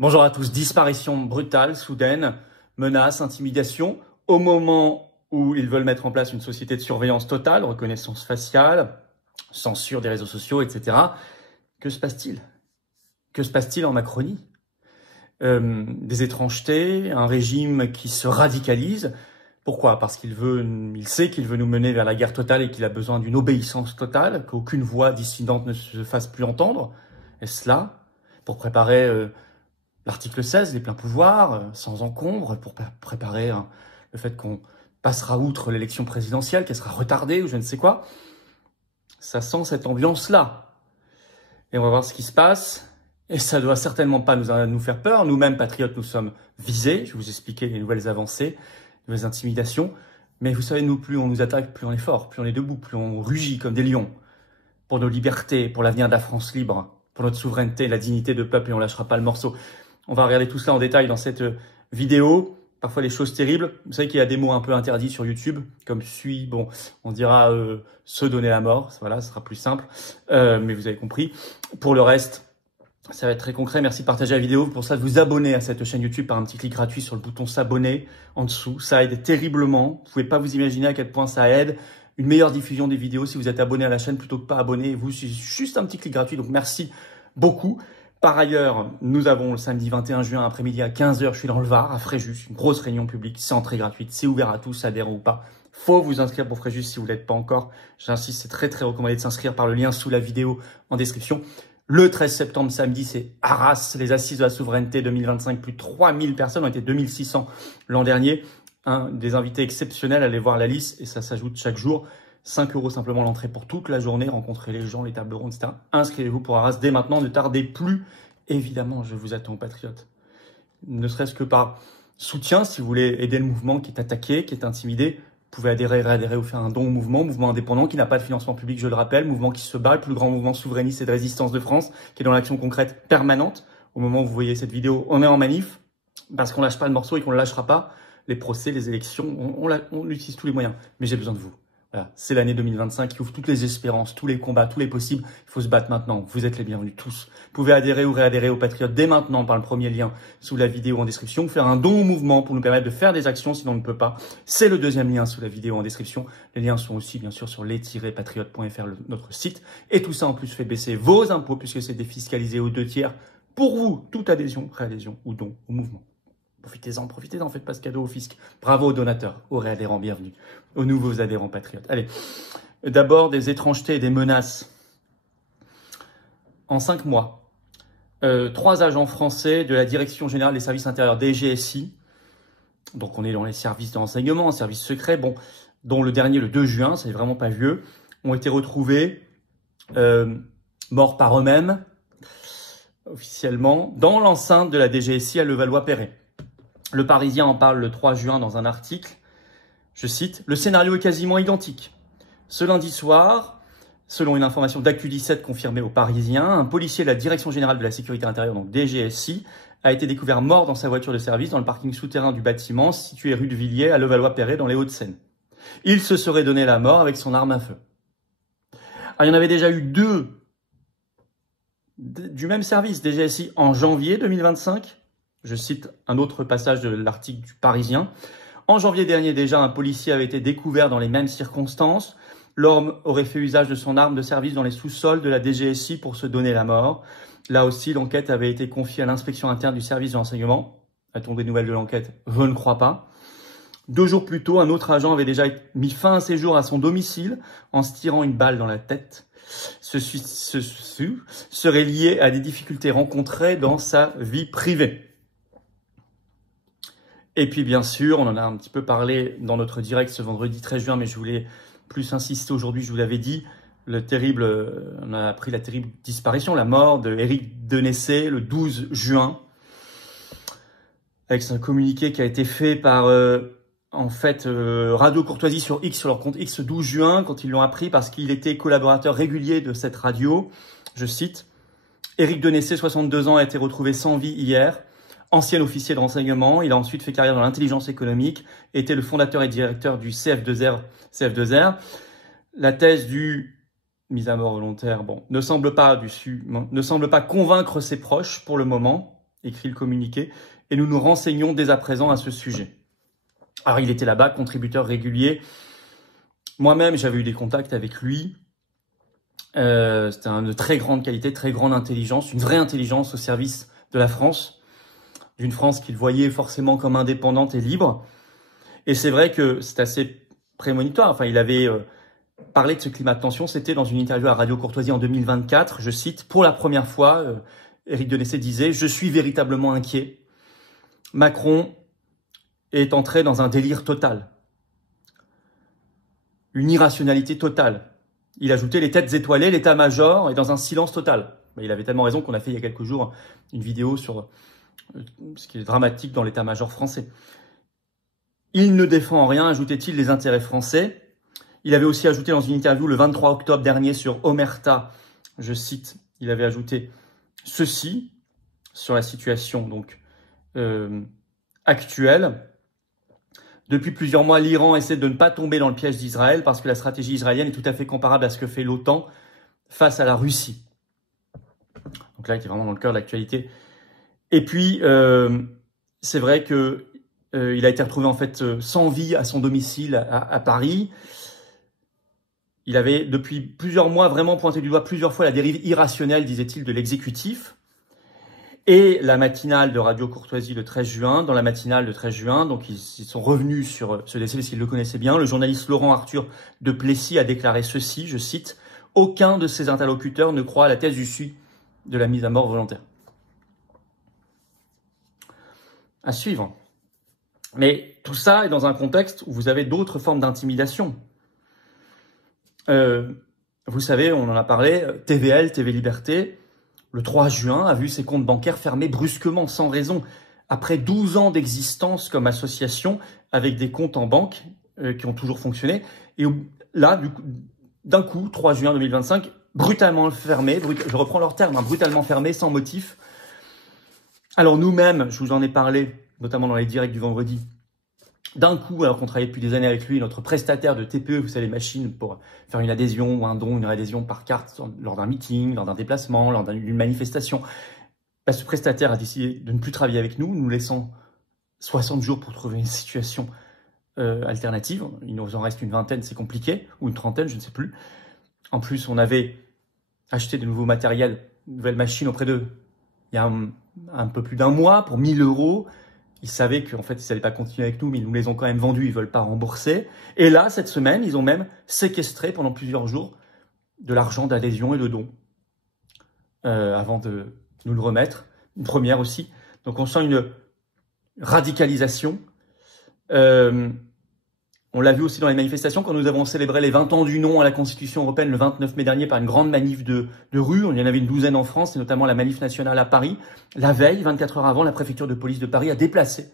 Bonjour à tous. Disparition brutale, soudaine, menace, intimidation. Au moment où ils veulent mettre en place une société de surveillance totale, reconnaissance faciale, censure des réseaux sociaux, etc. Que se passe-t-il? Que se passe-t-il en Macronie? Des étrangetés, un régime qui se radicalise. Pourquoi? Parce il sait qu'il veut nous mener vers la guerre totale et qu'il a besoin d'une obéissance totale, qu'aucune voix dissidente ne se fasse plus entendre. Est-ce là pour préparer l'article 16, les pleins pouvoirs, sans encombre, pour préparer le fait qu'on passera outre l'élection présidentielle, qu'elle sera retardée ou je ne sais quoi? Ça sent cette ambiance-là. Et on va voir ce qui se passe. Et ça doit certainement pas nous faire peur. Nous-mêmes, patriotes, nous sommes visés. Je vais vous expliquer les nouvelles avancées, les nouvelles intimidations. Mais vous savez, nous, plus on nous attaque, plus on est fort, plus on est debout, plus on rugit comme des lions. Pour nos libertés, pour l'avenir de la France libre, pour notre souveraineté, la dignité de peuple, et on lâchera pas le morceau. On va regarder tout cela en détail dans cette vidéo. Parfois, les choses terribles. Vous savez qu'il y a des mots un peu interdits sur YouTube, comme on dira se donner la mort. Voilà, ce sera plus simple. Mais vous avez compris. Pour le reste, ça va être très concret. Merci de partager la vidéo. Pour ça, de vous abonner à cette chaîne YouTube par un petit clic gratuit sur le bouton s'abonner en dessous. Ça aide terriblement. Vous pouvez pas vous imaginer à quel point ça aide. Une meilleure diffusion des vidéos si vous êtes abonné à la chaîne plutôt que pas abonné. Vous, c'est juste un petit clic gratuit. Donc, merci beaucoup. Par ailleurs, nous avons le samedi 21 juin après-midi à 15 h, je suis dans le Var, à Fréjus, une grosse réunion publique, c'est entrée gratuite, c'est ouvert à tous, adhérents ou pas. Faut vous inscrire pour Fréjus si vous ne l'êtes pas encore. J'insiste, c'est très recommandé de s'inscrire par le lien sous la vidéo en description. Le 13 septembre, samedi, c'est Arras, les assises de la souveraineté 2025. Plus de 3000 personnes, ont été 2600 l'an dernier. Des invités exceptionnels, allez voir la liste et ça s'ajoute chaque jour. 5 € simplement l'entrée pour toute la journée, rencontrer les gens, les tables rondes, etc. Inscrivez-vous pour Arras dès maintenant, ne tardez plus. Évidemment, je vous attends, patriotes. Ne serait-ce que par soutien, si vous voulez aider le mouvement qui est attaqué, qui est intimidé, vous pouvez adhérer, réadhérer ou faire un don au mouvement indépendant qui n'a pas de financement public, je le rappelle, mouvement qui se bat, le plus grand mouvement souverainiste et de résistance de France, qui est dans l'action concrète permanente. Au moment où vous voyez cette vidéo, on est en manif, parce qu'on lâche pas le morceau et qu'on ne le lâchera pas. Les procès, les élections, on utilise tous les moyens. Mais j'ai besoin de vous. Voilà, c'est l'année 2025 qui ouvre toutes les espérances, tous les combats, tous les possibles. Il faut se battre maintenant. Vous êtes les bienvenus tous. Vous pouvez adhérer ou réadhérer aux Patriotes dès maintenant par le premier lien sous la vidéo en description. Ou faire un don au mouvement pour nous permettre de faire des actions sinon on ne peut pas. C'est le deuxième lien sous la vidéo en description. Les liens sont aussi bien sûr sur les-patriotes.fr, notre site. Et tout ça en plus fait baisser vos impôts puisque c'est défiscalisé aux 2/3. Pour vous, toute adhésion, réadhésion ou don au mouvement. Profitez-en, faites pas ce cadeau au fisc. Bravo aux donateurs, aux réadhérents, bienvenue, aux nouveaux adhérents patriotes. Allez, d'abord des étrangetés et des menaces. En 5 mois, 3 agents français de la Direction Générale des Services Intérieurs, DGSI, donc on est dans les services de renseignement, services secrets, dont le dernier, le 2 juin, c'est vraiment pas vieux, ont été retrouvés morts par eux-mêmes, officiellement, dans l'enceinte de la DGSI à Levallois-Perret. Le Parisien en parle le 3 juin dans un article. Je cite, « Le scénario est quasiment identique. Ce lundi soir, selon une information d'Actu17 confirmée au Parisien, un policier de la Direction Générale de la Sécurité Intérieure, donc DGSI, a été découvert mort dans sa voiture de service dans le parking souterrain du bâtiment situé rue de Villiers à Levallois-Perret dans les Hauts-de-Seine. Il se serait donné la mort avec son arme à feu. » Alors, il y en avait déjà eu 2 du même service, DGSI, en janvier 2025. Je cite un autre passage de l'article du Parisien. En janvier dernier déjà, un policier avait été découvert dans les mêmes circonstances. L'homme aurait fait usage de son arme de service dans les sous-sols de la DGSI pour se donner la mort. Là aussi, l'enquête avait été confiée à l'inspection interne du service de renseignement. A-t-on des nouvelles de l'enquête? Je ne crois pas. 2 jours plus tôt, un autre agent avait déjà mis fin à ses jours à son domicile en se tirant une balle dans la tête. Ceci serait lié à des difficultés rencontrées dans sa vie privée. Et puis, bien sûr, on en a un petit peu parlé dans notre direct ce vendredi 13 juin, mais je voulais plus insister aujourd'hui, je vous l'avais dit, on a appris la terrible disparition, la mort de Éric Denessé le 12 juin, avec un communiqué qui a été fait par, Radio Courtoisie sur X, sur leur compte X, 12 juin, quand ils l'ont appris, parce qu'il était collaborateur régulier de cette radio. Je cite, « Éric Denessé, 62 ans, a été retrouvé sans vie hier. Ancien officier de renseignement, il a ensuite fait carrière dans l'intelligence économique, était le fondateur et directeur du CF2R. La thèse du mise à mort volontaire, ne semble pas convaincre ses proches pour le moment. écrit le communiqué, et nous nous renseignons dès à présent à ce sujet. Alors, il était là-bas, contributeur régulier. Moi-même, j'avais eu des contacts avec lui. C'était de très grande qualité, très grande intelligence, une vraie intelligence au service de la France, d'une France qu'il voyait forcément comme indépendante et libre. Et c'est vrai que c'est assez prémonitoire. Enfin, il avait parlé de ce climat de tension. C'était dans une interview à Radio Courtoisie en 2024. Je cite, « Pour la première fois, Éric Denessé disait « Je suis véritablement inquiet. Macron est entré dans un délire total. Une irrationalité totale. Il ajoutait les têtes étoilées, l'état-major est dans un silence total. » Il avait tellement raison qu'on a fait il y a quelques jours une vidéo sur ce qui est dramatique dans l'état-major français. Il ne défend en rien, ajoutait-il, les intérêts français. Il avait aussi ajouté dans une interview le 23 octobre dernier sur Omerta, je cite, il avait ajouté ceci sur la situation donc actuelle. Depuis plusieurs mois, l'Iran essaie de ne pas tomber dans le piège d'Israël parce que la stratégie israélienne est tout à fait comparable à ce que fait l'OTAN face à la Russie. Donc là, il était vraiment dans le cœur de l'actualité. Et puis, c'est vrai que il a été retrouvé en fait sans vie à son domicile à Paris. Il avait depuis plusieurs mois vraiment pointé du doigt plusieurs fois la dérive irrationnelle, disait-il, de l'exécutif. Et la matinale de Radio Courtoisie le 13 juin, dans la matinale de 13 juin, donc ils sont revenus sur ce décès parce qu'ils le connaissaient bien. Le journaliste Laurent Arthur de Plessis a déclaré ceci, je cite, « Aucun de ses interlocuteurs ne croit à la thèse issue de la mise à mort volontaire. » À suivre. Mais tout ça est dans un contexte où vous avez d'autres formes d'intimidation. Vous savez, on en a parlé, TVL, TV Liberté, le 3 juin, a vu ses comptes bancaires fermés brusquement, sans raison, après 12 ans d'existence comme association, avec des comptes en banque qui ont toujours fonctionné. Et là, d'un coup, 3 juin 2025, brutalement fermé, je reprends leur terme, brutalement fermé, sans motif. Alors nous-mêmes, je vous en ai parlé, notamment dans les directs du vendredi, d'un coup, alors qu'on travaillait depuis des années avec lui, notre prestataire de TPE, vous savez, les machines pour faire une adhésion ou un don, une adhésion par carte lors d'un meeting, lors d'un déplacement, lors d'une manifestation, ce prestataire a décidé de ne plus travailler avec nous, nous laissant 60 jours pour trouver une situation alternative. Il nous en reste une vingtaine, c'est compliqué, ou une trentaine, je ne sais plus. En plus, on avait acheté de nouveaux matériels, de nouvelles machines auprès d'eux il y a un peu plus d'un mois pour 1 000 €. Ils savaient qu'en fait, ils n'allaient pas continuer avec nous, mais ils nous les ont quand même vendus, ils ne veulent pas rembourser. Et là, cette semaine, ils ont même séquestré pendant plusieurs jours de l'argent d'adhésion et de dons avant de nous le remettre. Une première aussi. Donc, on sent une radicalisation. On l'a vu aussi dans les manifestations quand nous avons célébré les 20 ans du non à la Constitution européenne le 29 mai dernier par une grande manif de rue. Il y en avait une douzaine en France, et notamment la manif nationale à Paris. La veille, 24 heures avant, la préfecture de police de Paris a déplacé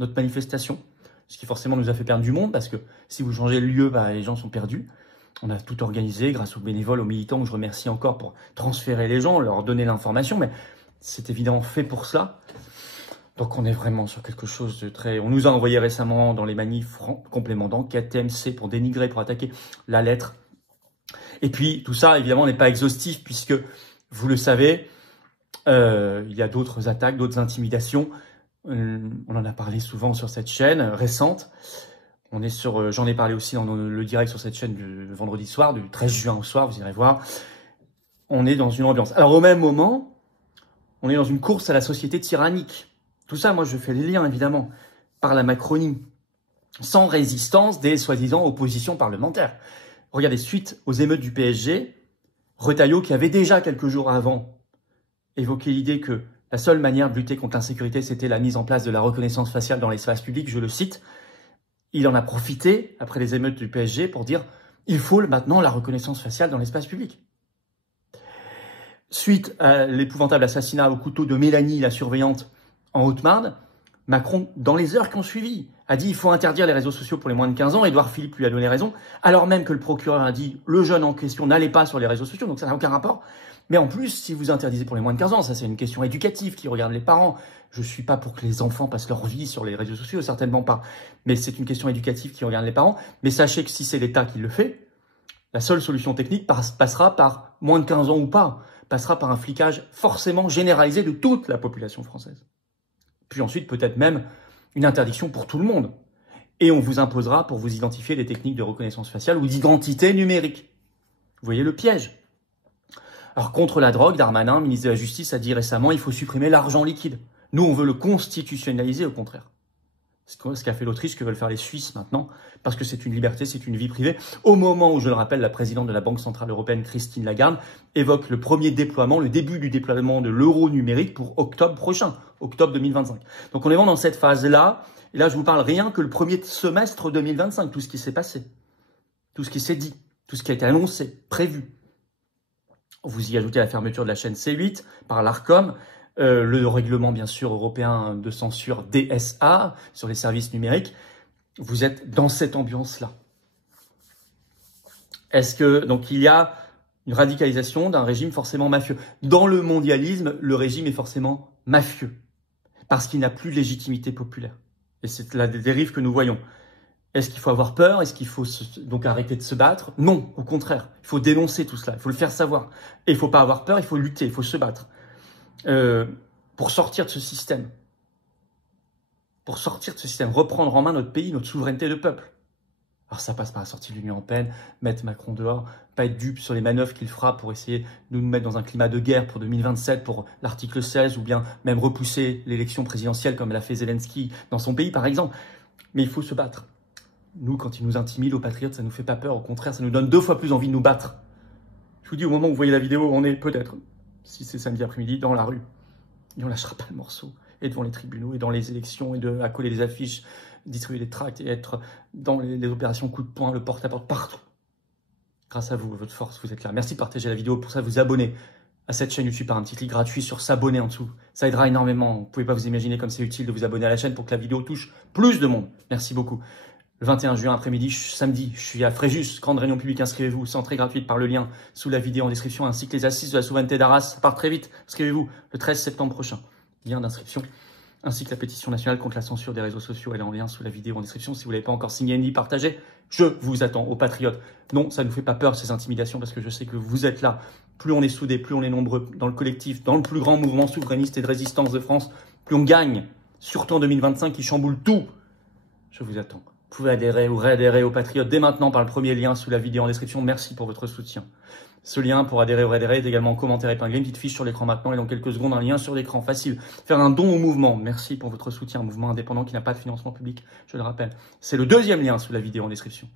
notre manifestation, ce qui forcément nous a fait perdre du monde, parce que si vous changez le lieu, les gens sont perdus. On a tout organisé grâce aux bénévoles, aux militants, que je remercie encore pour transférer les gens, leur donner l'information, mais c'est évidemment fait pour cela. Donc on est vraiment sur quelque chose de très... On nous a envoyé récemment dans les manifs complément d'enquête, TMC, pour dénigrer, pour attaquer la lettre. Et puis tout ça, évidemment, n'est pas exhaustif, puisque, vous le savez, il y a d'autres attaques, d'autres intimidations. On en a parlé souvent sur cette chaîne récente. On est sur, j'en ai parlé aussi dans le direct sur cette chaîne du vendredi soir, du 13 juin au soir, vous irez voir. On est dans une ambiance. Alors au même moment, on est dans une course à la société tyrannique. Tout ça, moi, je fais les liens, évidemment, par la Macronie, sans résistance des soi-disant oppositions parlementaires. Regardez, suite aux émeutes du PSG, Retailleau, qui avait déjà quelques jours avant évoqué l'idée que la seule manière de lutter contre l'insécurité, c'était la mise en place de la reconnaissance faciale dans l'espace public, je le cite, il en a profité, après les émeutes du PSG, pour dire « il faut maintenant la reconnaissance faciale dans l'espace public ». Suite à l'épouvantable assassinat au couteau de Mélanie, la surveillante, en Haute-Marne, Macron, dans les heures qui ont suivi, a dit « il faut interdire les réseaux sociaux pour les moins de 15 ans ». Édouard Philippe lui a donné raison, alors même que le procureur a dit « le jeune en question n'allait pas sur les réseaux sociaux », donc ça n'a aucun rapport. Mais en plus, si vous interdisez pour les moins de 15 ans, ça c'est une question éducative qui regarde les parents. Je ne suis pas pour que les enfants passent leur vie sur les réseaux sociaux, certainement pas. Mais c'est une question éducative qui regarde les parents. Mais sachez que si c'est l'État qui le fait, la seule solution technique passera par moins de 15 ans ou pas. passera par un flicage forcément généralisé de toute la population française. Puis ensuite, peut-être même une interdiction pour tout le monde. Et on vous imposera pour vous identifier des techniques de reconnaissance faciale ou d'identité numérique. Vous voyez le piège. Alors, contre la drogue, Darmanin, ministre de la Justice, a dit récemment il faut supprimer l'argent liquide. Nous, on veut le constitutionnaliser, au contraire. Ce qu'a fait l'Autriche, ce que veulent faire les Suisses maintenant, parce que c'est une liberté, c'est une vie privée. Au moment où, je le rappelle, la présidente de la Banque Centrale Européenne, Christine Lagarde, évoque le premier déploiement, le début du déploiement de l'euro numérique pour octobre prochain, octobre 2025. Donc on est vraiment dans cette phase-là, et là je vous parle rien que le premier semestre 2025, tout ce qui s'est passé, tout ce qui s'est dit, tout ce qui a été annoncé, prévu. Vous y ajoutez la fermeture de la chaîne C8 par l'ARCOM, le règlement bien sûr européen de censure DSA sur les services numériques. Vous êtes dans cette ambiance-là. Est-ce que donc il y a une radicalisation d'un régime forcément mafieux? Dans le mondialisme, le régime est forcément mafieux parce qu'il n'a plus de légitimité populaire. Et c'est la dérive que nous voyons. Est-ce qu'il faut avoir peur? Est-ce qu'il faut donc arrêter de se battre? Non, au contraire. Il faut dénoncer tout cela, il faut le faire savoir. Et il ne faut pas avoir peur, il faut lutter, il faut se battre. Pour sortir de ce système. Pour sortir de ce système, reprendre en main notre pays, notre souveraineté de peuple. Alors ça passe par la sortie de l'Union européenne, mettre Macron dehors, pas être dupe sur les manœuvres qu'il fera pour essayer de nous mettre dans un climat de guerre pour 2027, pour l'article 16, ou bien même repousser l'élection présidentielle comme l'a fait Zelensky dans son pays par exemple. Mais il faut se battre. Nous, quand ils nous intimident aux patriotes, ça ne nous fait pas peur. Au contraire, ça nous donne 2 fois plus envie de nous battre. Je vous dis, au moment où vous voyez la vidéo, on est peut-être, si c'est samedi après-midi, dans la rue. Et on lâchera pas le morceau. Et devant les tribunaux, et dans les élections, et à coller des affiches, distribuer des tracts, et être dans les opérations coup de poing, le porte-à-porte, partout. Grâce à vous, votre force, vous êtes là. Merci de partager la vidéo. Pour ça, vous abonner à cette chaîne YouTube par un petit clic gratuit sur s'abonner en dessous. Ça aidera énormément. Vous ne pouvez pas vous imaginer comme c'est utile de vous abonner à la chaîne pour que la vidéo touche plus de monde. Merci beaucoup. Le 21 juin après-midi, samedi, je suis à Fréjus, grande réunion publique, inscrivez-vous, c'est entrée gratuite par le lien sous la vidéo en description, ainsi que les assises de la souveraineté d'Arras, ça part très vite, inscrivez-vous le 13 septembre prochain, lien d'inscription, ainsi que la pétition nationale contre la censure des réseaux sociaux, elle est en lien sous la vidéo en description, si vous ne l'avez pas encore signé ni partagé, je vous attends, aux patriotes. Non, ça ne nous fait pas peur ces intimidations, parce que je sais que vous êtes là, plus on est soudés, plus on est nombreux dans le collectif, dans le plus grand mouvement souverainiste et de résistance de France, plus on gagne, surtout en 2025 qui chamboule tout, je vous attends. Vous pouvez adhérer ou réadhérer aux Patriotes dès maintenant par le premier lien sous la vidéo en description. Merci pour votre soutien. Ce lien pour adhérer ou réadhérer est également en commentaire épinglé, une petite fiche sur l'écran maintenant et dans quelques secondes un lien sur l'écran. Facile. Faire un don au mouvement. Merci pour votre soutien. Un mouvement indépendant qui n'a pas de financement public, je le rappelle. C'est le 2e lien sous la vidéo en description.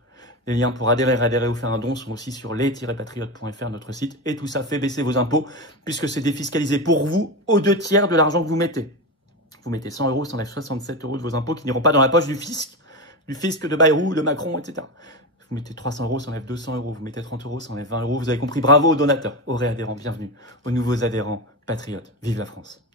Les liens pour adhérer, réadhérer ou faire un don sont aussi sur les-patriotes.fr, notre site. Et tout ça fait baisser vos impôts puisque c'est défiscalisé pour vous aux 2 tiers de l'argent que vous mettez. Vous mettez 100 €, ça enlève 67 € de vos impôts qui n'iront pas dans la poche du fisc de Bayrou, de Macron, etc. Vous mettez 300 €, ça enlève 200 €. Vous mettez 30 €, ça enlève 20 €. Vous avez compris, bravo aux donateurs, aux réadhérents, bienvenue, aux nouveaux adhérents patriotes. Vive la France!